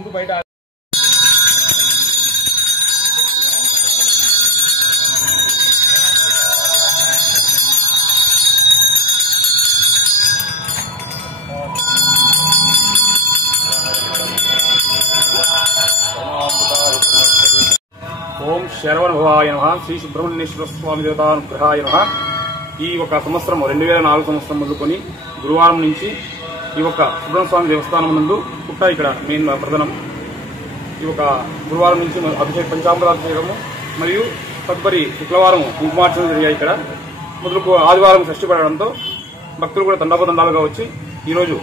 ముందు బయట ఓం శరవణ భవాయ నమః. శ్రీ సుబ్రహ్మణ్యేశ్వర స్వామి దేవతానుగ్రహాయ నమః. ఈ ఒక సంవత్సరం 2004 సంవత్సరం మొదలుకొని గురువారం నుంచి ఈ ఒక సుబ్రహ్మణ్య స్వామి దేవస్థానం నందు పుట్ట ఇక్కడ మెయిన్ ప్రధానం. ఈ ఒక గురువారం నుంచి పంచామృతాభిషేకము మరియు తదుపరి శుక్రవారం కుంకుమార్చన జరిగాయి. ఇక్కడ మొదలుకు ఆదివారం షష్ఠి పడడంతో భక్తులు కూడా తండాపతండాలుగా వచ్చి ఈరోజు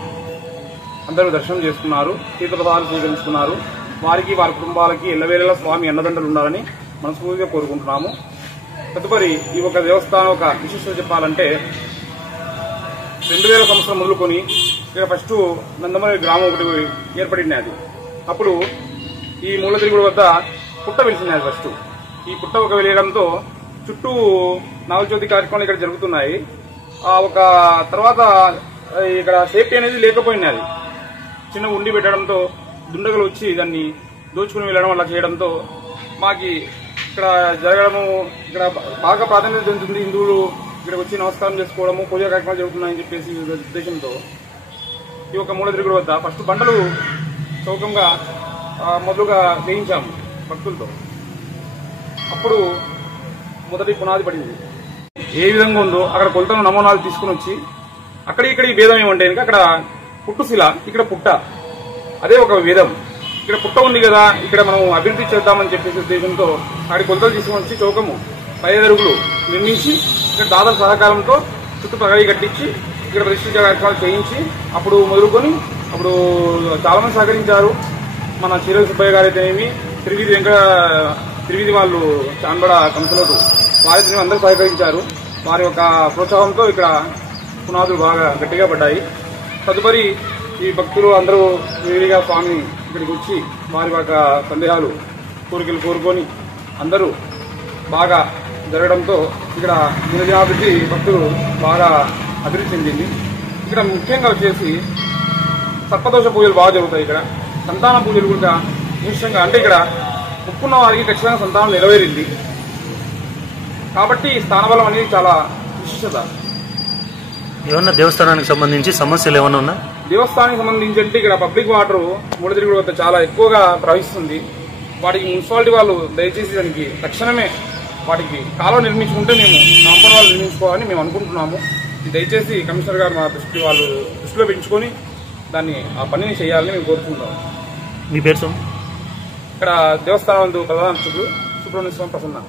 అందరూ దర్శనం చేసుకున్నారు, తీర్థప్రసాదాలు స్వీకరించుకున్నారు. వారికి వారి కుటుంబాలకి ఎల్లవేళలా స్వామి అన్నదండలు ఉండాలని మనస్ఫూర్తిగా కోరుకుంటున్నాము. తదుపరి ఈ ఒక దేవస్థానం ఒక విశిష్టత చెప్పాలంటే 2000 సంవత్సరం మొదలుకొని ఇక్కడ ఫస్ట్ నందమూరి గ్రామం ఒకటి ఏర్పడింది. అది అప్పుడు ఈ మూలతిరుగుడు వద్ద పుట్ట వెలిసింది. ఫస్ట్ ఈ పుట్ట ఒక వెలియడంతో చుట్టూ నాగజ్యోతి కార్యక్రమాలు ఇక్కడ జరుగుతున్నాయి. ఆ ఒక తర్వాత ఇక్కడ సేఫ్టీ అనేది లేకపోయింది. అది చిన్న ఉండి పెట్టడంతో దుండగలు వచ్చి దాన్ని దోచుకుని వెళ్ళడం అలా చేయడంతో మాకి ఇక్కడ జరగడము ఇక్కడ బాగా ప్రాధాన్యత చెందుతుంది. హిందువులు ఇక్కడ వచ్చి నమస్కారం చేసుకోవడము, పూజా కార్యక్రమాలు జరుగుతున్నాయని చెప్పేసి ఉద్దేశంతో ఈ యొక్క మూలతిరుగుడు వద్ద ఫస్ట్ బండలు చౌకంగా మొదలుగా వేయించాము భక్తులతో. అప్పుడు మొదటి పునాది పడింది. ఏ విధంగా ఉందో అక్కడ కొలతలు నమూనాలు తీసుకుని వచ్చి ఇక్కడ ఈ భేదం ఏమంటే అక్కడ పుట్టుశిల, ఇక్కడ పుట్ట, అదే ఒక వేదం. ఇక్కడ పుట్ట ఉంది కదా, ఇక్కడ మనం అభివృద్ధి చేద్దామని చెప్పేసి ఉద్దేశంతో అక్కడ కొలతలు తీసుకుని వచ్చి చౌకము 5 అడుగులు నిర్మించి ఇక్కడ దాదాల సహకారంతో చుట్టూ ప్రగతి కట్టించి ఇక్కడ ప్రతిష్ఠిత కార్యక్రమాలు చేయించి అప్పుడు మొదలుకొని అప్పుడు చాలా మంది సహకరించారు. మన చీరల సుబ్బయ్య గారు అయితేనేమి, త్రివిధి వాళ్ళు చాన్బడ కౌన్సిలర్ వారిని అందరూ సహకరించారు. వారి యొక్క ప్రోత్సాహంతో ఇక్కడ పునాదులు బాగా గట్టిగా పడ్డాయి. తదుపరి ఈ భక్తులు అందరూ విరిగా స్వామి ఇక్కడికి వచ్చి వారి యొక్క సందేహాలు కోరికలు కోరుకొని అందరూ బాగా జరగడంతో ఇక్కడ దినదినాభివృద్ధి భక్తులు బాగా అభివృద్ధి చెందింది. ఇక్కడ ముఖ్యంగా వచ్చేసి సర్పదోష పూజలు బాగా జరుగుతాయి. ఇక్కడ సంతాన పూజలు కూడా నిశ్చయంగా అంటే ఇక్కడ ఒప్పుకున్న వారికి ఖచ్చితంగా సంతానం నెరవేరింది. కాబట్టి స్థానబలం అనేది చాలా విశిష్టత. ఏమన్నా దేవస్థానానికి సంబంధించి సమస్యలు ఏమన్నా ఉన్నా? దేవస్థానానికి సంబంధించి అంటే ఇక్కడ పబ్లిక్ వాటర్ మూలతిరుగుడు వద్ద చాలా ఎక్కువగా ప్రవహిస్తుంది. వాటికి మున్సిపాలిటీ వాళ్ళు దయచేసి దానికి తక్షణమే వాటికి కాలువ నిర్మించుకుంటే మేము కాంపౌండ్ వాళ్ళు నిర్మించుకోవాలని మేము అనుకుంటున్నాము. దయచేసి కమిషనర్ గారు మా దృష్టిలో పెంచుకొని దాన్ని ఆ పనిని చేయాలని మేము కోరుకుంటున్నాము. మీ పేరు? ఇక్కడ దేవస్థానం ప్రధాన అర్చకులు సుబ్రహ్మణ్య స్వామి ప్రసన్న.